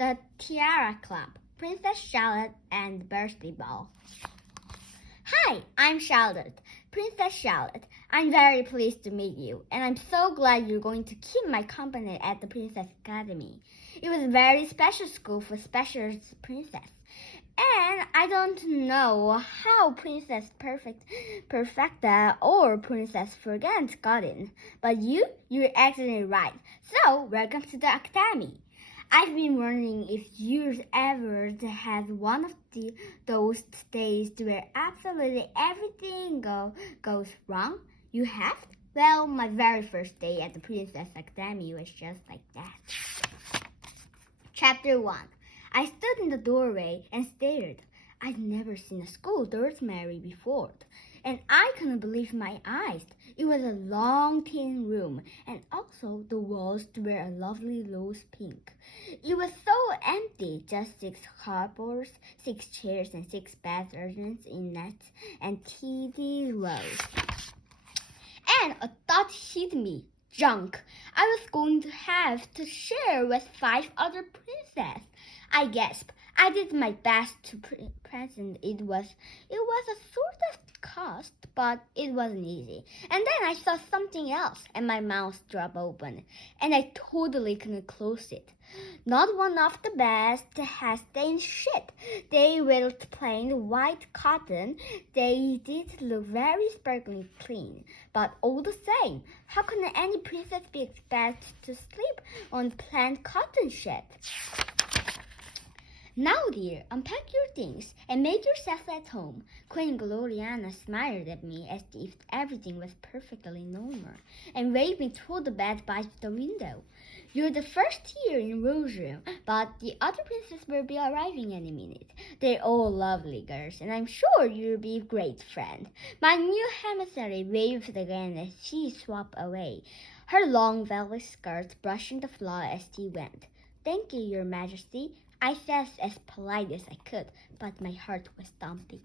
The Tiara Princess Charlotte and the Birthday Ball. Hi, I'm Charlotte, Princess Charlotte. I'm very pleased to meet you, and I'm so glad you're going to keep my company at the Princess Academy. It was a very special school for special princess. And I don't know how Princess Perfecta or Princess Forget got in, but you're actually right. So, welcome to the Academy. I've been wondering if you've ever had one of those days where absolutely everything goes wrong. You have? Well, my very first day at the Princess Academy was just like that. Chapter 1. I stood in the doorway and stared. I'd never seen a school dormitory before, and I couldn't believe my eyes. It was a long, thin room, and also the walls were a lovely rose pink. It was so empty, just 6 cupboards, 6 chairs, and 6 bathrooms in nets and TV rows. And a thought hit me. Junk. I was going to have to share with 5 other princesses. I gasped. I did my best to present. It was a sort of cost, but it wasn't easy. And then I saw something else, and my mouth dropped open, and I totally couldn't close it. Not one of the beds had stained shit. They were plain white cotton. They did look very sparkling clean. But all the same, how can any princess be expected to sleep on plain cotton shit? Now, dear, unpack your things and make yourself at home. Queen Gloriana smiled at me as if everything was perfectly normal and waved me through the bed by the window. You're the first here in Rose Room, but the other princesses will be arriving any minute. They're all lovely girls, and I'm sure you'll be a great friend. My new emissary waved again as she swept away, her long velvet skirt brushing the floor as she went. Thank you, Your Majesty. I said as polite as I could, but my heart was thumping.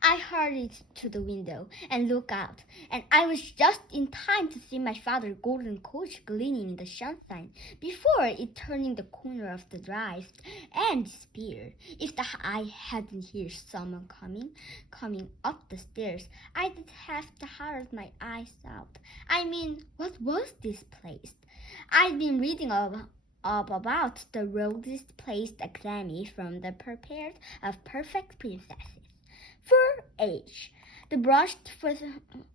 I hurried to the window and looked out, and I was just in time to see my father's golden coach gleaming in the sunshine before it turning the corner of the drive and disappeared. If I hadn't heard someone coming up the stairs, I'd have to hurt my eyes out. I mean, what was this place? I'd been reading up about the Rosy Placed Academy from the Prepared of Perfect Princesses. For age. The brush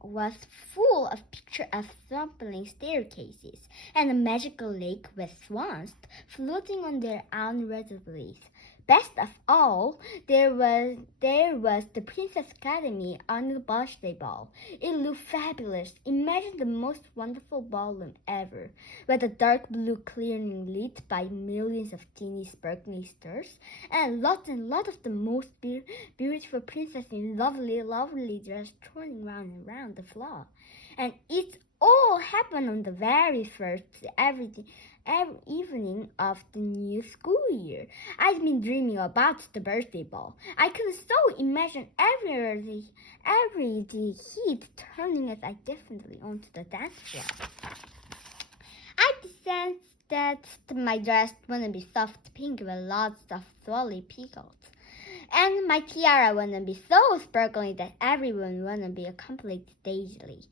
was full of pictures of sparkling staircases and a magical lake with swans floating on their own reservoirs. Best of all, there was the Princess Academy on the birthday ball. It looked fabulous. Imagine the most wonderful ballroom ever, with a dark blue clearing lit by millions of teeny sparkling stars, and lots of the most beautiful princesses in lovely dress twirling round and round the floor. And it all happened on the very first every evening of the new school year. I'd been dreaming about the birthday ball. I could so imagine every heat turning as I definitely onto the dance floor. I sensed that my dress wouldn't be soft pink with lots of swirly pickles. And my tiara wouldn't be so sparkling that everyone wouldn't be a complete daisy.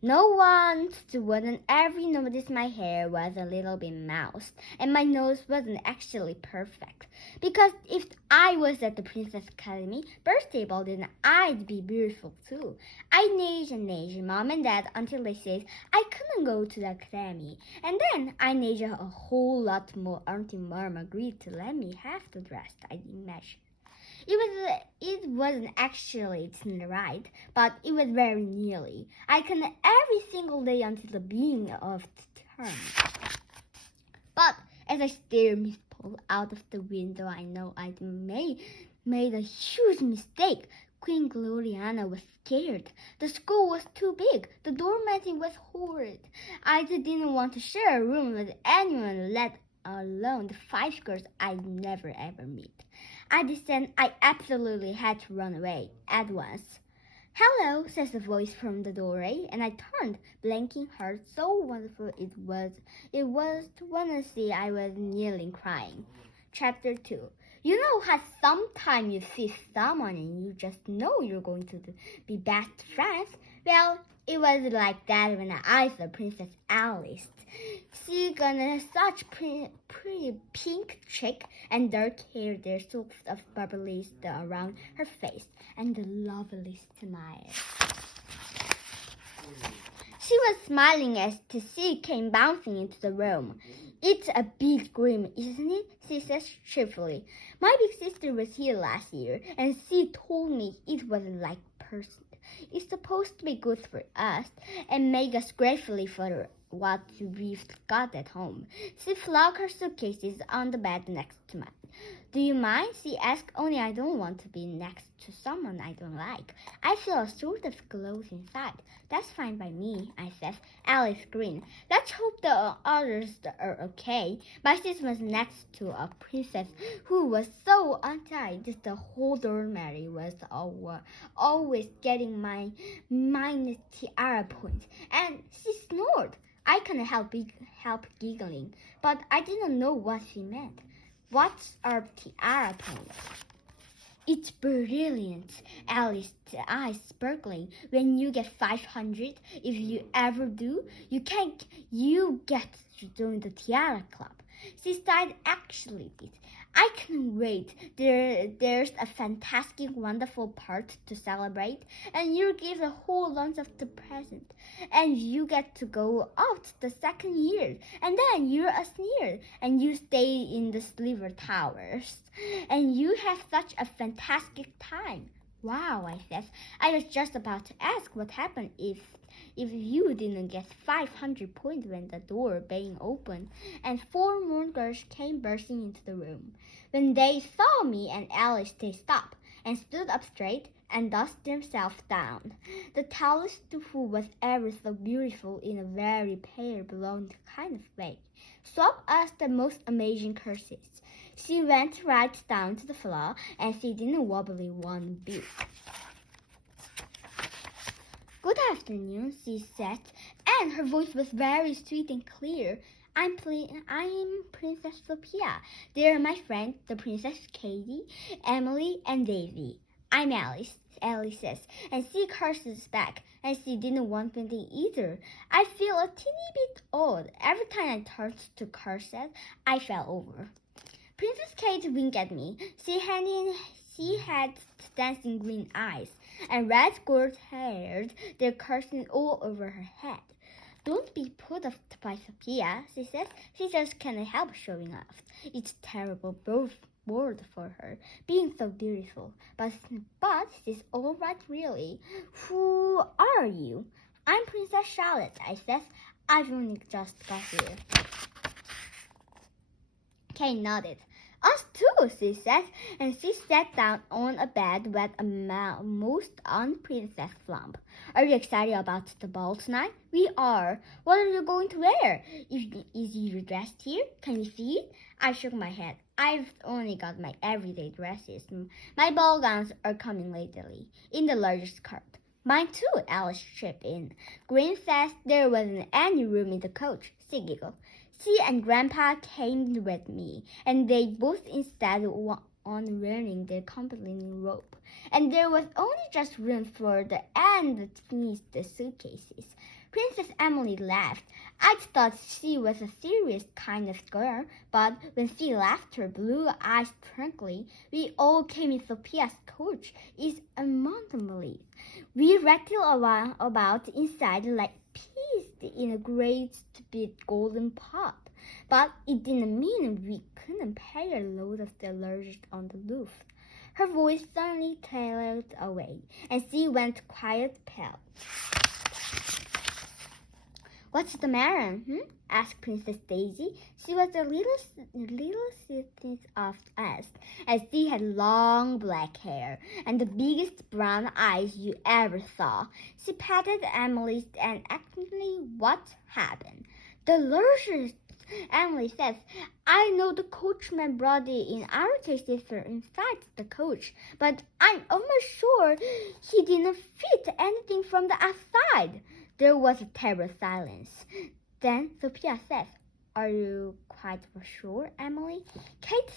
No one wouldn't ever notice my hair was a little bit moused, and my nose wasn't actually perfect. Because if I was at the Princess Academy birthday ball, then I'd be beautiful too. I naged Mom and Dad until they said I couldn't go to the academy. And then I naged a whole lot more until Mom agreed to let me have the dress I'd imagined. It wasn't actually right, but it was very nearly. I can every single day until the beginning of the term. But as I stared Miss Paul out of the window, I know I'd made a huge mistake. Queen Gloriana was scared. The school was too big. The dormitory was horrid. I didn't want to share a room with anyone, let alone the 5 girls I'd never ever meet. I decided I absolutely had to run away at once. "Hello," says a voice from the doorway, and I turned, blinking hard. So wonderful it was. It was honestly I was nearly crying. Chapter 2. You know how sometimes you see someone and you just know you're going to be best friends? Well, it was like that when I saw Princess Alice. She got such pretty pink cheek and dark hair. There's so of bubbly around her face and the lovely smile. She was smiling as she came bouncing into the room. "It's a big dream, isn't it?" she says cheerfully. "My big sister was here last year, and she told me it wasn't like person. It's supposed to be good for us and make us grateful for what we've got at home." She flung her suitcases on the bed next to mine. "Do you mind?" she asked. "Only I don't want to be next to someone I don't like. I feel a sort of glow inside." "That's fine by me," I said. Alice grinned. "Let's hope the others are okay." My sister was next to a princess who was so untied the whole dormitory was always getting my minus tiara points, and she snored. I couldn't help giggling, but I didn't know what she meant. "What's our tiara points?" "It's brilliant," Alice's eyes sparkling. "When you get 500, if you ever do, you get to join the Tiara Club." She sighed. "Actually, I can't wait. There's a fantastic, wonderful part to celebrate, and you give a whole lunch of the present, and you get to go out the second year, and then you're a senior, and you stay in the Silver Towers, and you have such a fantastic time." "Wow," I said. "I was just about to ask what happened if you didn't get 500 points when the door being opened and 4 more girls came bursting into the room. When they saw me and Alice, they stopped and stood up straight and dusted themselves down. The tallest, who was ever so beautiful in a very pale blonde kind of way, swapped us the most amazing curses. She went right down to the floor and she didn't wobble one bit. "Good afternoon," she said, and her voice was very sweet and clear. I'm Princess Sophia. They're my friends, the Princess Katie, Emily, and Daisy." "I'm Alice," Alice says, and she curses back, and she didn't want anything either. I feel a teeny bit odd. Every time I turned to curse at, I fell over. Princess Kate winked at me. She had dancing green eyes and red gold hair, their curtain all over her head. "Don't be put off by Sophia," she says. "She just can't help showing off. It's terrible bored for her, being so beautiful. But she's all right, really. Who are you?" "I'm Princess Charlotte," I says. "I've only just got here." Kate nodded. "Us too," she said, and she sat down on a bed with a most unprincess flump. "Are you excited about the ball tonight?" "We are." "What are you going to wear?" Is your dress here? Can we see it?" I shook my head. "I've only got my everyday dresses. My ball gowns are coming lately, in the largest skirt." "Mine too," Alice chipped in. Green says there wasn't any room in the coach. She giggled. She and Grandpa came with me, and they both insisted on wearing their completing robe, and there was only just room for the teeniest suitcases. Princess Emily laughed. I thought she was a serious kind of girl, but when she laughed, her blue eyes twinkling, we all came in Sophia's coach. It's unbelievable. We rattled about inside like peas in a great big golden pot, but it didn't mean we couldn't pay a load of the largest on the roof. Her voice suddenly trailed away, and she went quiet pale. "What's the matter?" asked Princess Daisy. She was the little sister of us, and she had long black hair and the biggest brown eyes you ever saw. She patted Emily's and asked me what happened. "The largest Emily says, I know the coachman brought it in our sister inside the coach, but I'm almost sure he didn't fit anything from the outside. There was a terrible silence. Then Sophia says, Are you quite sure, Emily? Kate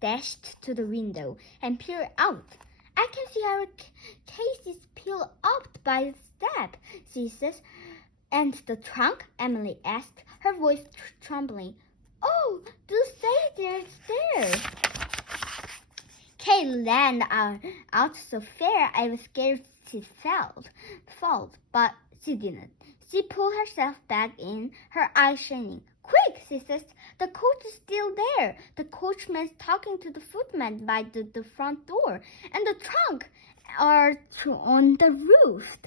dashed to the window and peered out. I can see our case is peeled up by the step, she says. And the trunk? Emily asked, her voice trembling. Oh, do say there's there. Kate leaned out so fair I was scared she'd fall, but she didn't. She pulled herself back in, her eyes shining. Quick, she says, the coach is still there. The coachman's talking to the footman by the front door, and the trunk are on the roof.